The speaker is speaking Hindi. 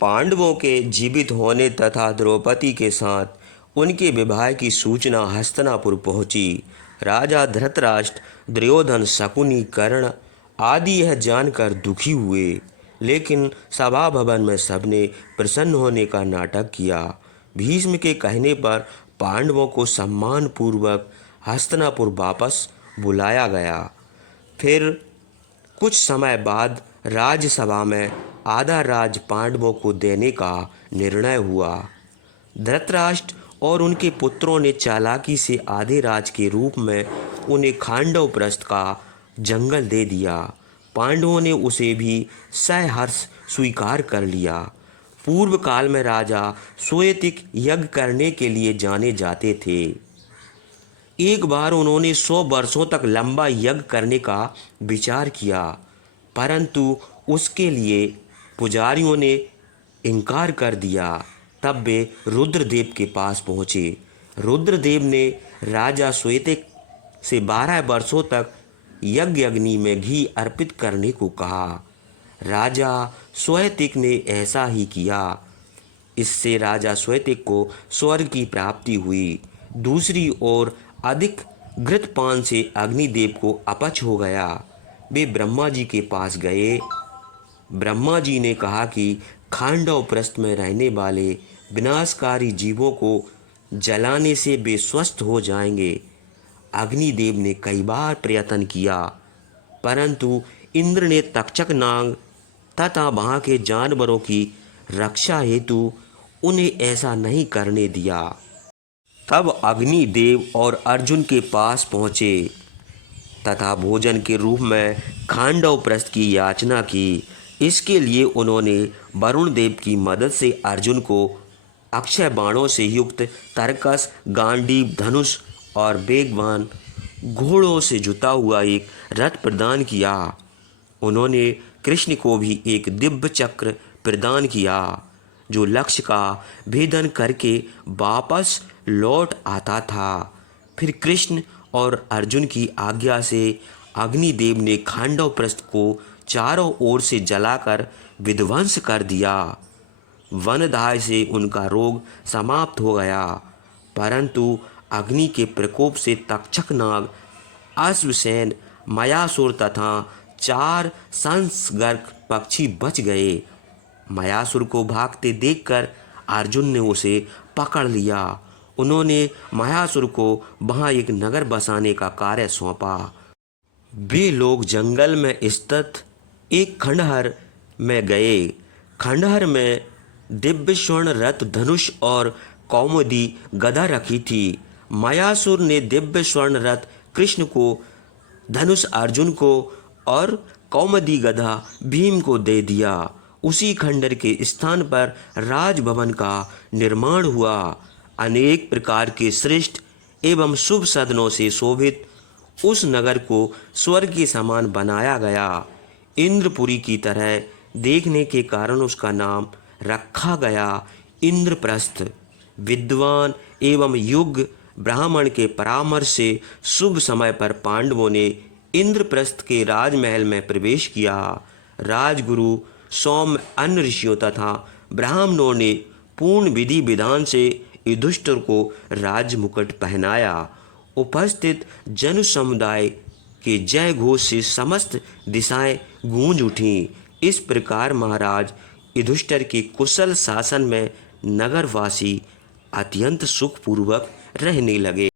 पांडवों के जीवित होने तथा द्रौपदी के साथ उनके विवाह की सूचना हस्तिनापुर पहुंची। राजा धृतराष्ट्र, दुर्योधन, शकुनी, कर्ण आदि यह जानकर दुखी हुए, लेकिन सभा भवन में सबने प्रसन्न होने का नाटक किया। भीष्म के कहने पर पांडवों को सम्मानपूर्वक हस्तिनापुर वापस बुलाया गया। फिर कुछ समय बाद राज्यसभा में आधा राज पांडवों को देने का निर्णय हुआ। धृतराष्ट्र और उनके पुत्रों ने चालाकी से आधे राज के रूप में उन्हें खांडव प्रस्थ का जंगल दे दिया। पांडवों ने उसे भी सहर्ष स्वीकार कर लिया। पूर्व काल में राजा स्वयतिक यज्ञ करने के लिए जाने जाते थे। एक बार उन्होंने 100 वर्षों तक लंबा यज्ञ करने का विचार किया, परंतु उसके लिए पुजारियों ने इनकार कर दिया। तब वे रुद्रदेव के पास पहुँचे। रुद्रदेव ने राजा श्वेतिक से 12 वर्षों तक यज्ञ अग्नि में घी अर्पित करने को कहा। राजा श्वेतिक ने ऐसा ही किया। इससे राजा श्वेतिक को स्वर्ग की प्राप्ति हुई। दूसरी ओर अधिक घृतपान से अग्निदेव को अपच हो गया। वे ब्रह्मा जी के पास गए। ब्रह्मा जी ने कहा कि खांडव प्रस्थ में रहने वाले विनाशकारी जीवों को जलाने से वे स्वस्थ हो जाएंगे। अग्निदेव ने कई बार प्रयत्न किया, परंतु इंद्र ने तक्षक नाग तथा वहाँ के जानवरों की रक्षा हेतु उन्हें ऐसा नहीं करने दिया। तब अग्निदेव और अर्जुन के पास पहुँचे तथा भोजन के रूप में खांडव प्रस्थ की याचना की। इसके लिए उन्होंने वरुण देव की मदद से अर्जुन को अक्षय बाणों से युक्त तरकस, गांडीव, धनुष और वेगवान घोड़ों से जुता हुआ एक रथ प्रदान किया। उन्होंने कृष्ण को भी एक दिव्य चक्र प्रदान किया, जो लक्ष्य का भेदन करके वापस लौट आता था। फिर कृष्ण और अर्जुन की आज्ञा से अग्निदेव ने खांडव प्रस्थ को चारों ओर से जलाकर विध्वंस कर दिया। वनदाह से उनका रोग समाप्त हो गया, परंतु अग्नि के प्रकोप से तक्षक नाग, अश्वसेन, मयासुर तथा 4 संसर्ग पक्षी बच गए। मयासुर को भागते देखकर अर्जुन ने उसे पकड़ लिया। उन्होंने मयासुर को वहाँ एक नगर बसाने का कार्य सौंपा। वे लोग जंगल में स्थित एक खंडहर में गए। खंडहर में दिव्य स्वर्ण रथ, धनुष और कौमुदी गदा रखी थी। मयासुर ने दिव्य स्वर्ण रथ कृष्ण को, धनुष अर्जुन को और कौमुदी गदा भीम को दे दिया। उसी खंडहर के स्थान पर राजभवन का निर्माण हुआ। अनेक प्रकार के श्रेष्ठ एवं शुभ सदनों से शोभित उस नगर को स्वर्ग के समान बनाया गया। इंद्रपुरी की तरह देखने के कारण उसका नाम रखा गया इंद्रप्रस्थ। विद्वान एवं युग ब्राह्मण के परामर्श से शुभ समय पर पांडवों ने इंद्रप्रस्थ के राजमहल में प्रवेश किया। राजगुरु सौम्य, अन्य ऋषियों तथा ब्राह्मणों ने पूर्ण विधि विधान से युधिष्ठिर को राज मुकुट पहनाया। उपस्थित जन समुदाय के जय घोष से समस्त दिशाएं गूंज उठीं। इस प्रकार महाराज युधिष्ठिर के कुशल शासन में नगरवासी अत्यंत सुखपूर्वक रहने लगे।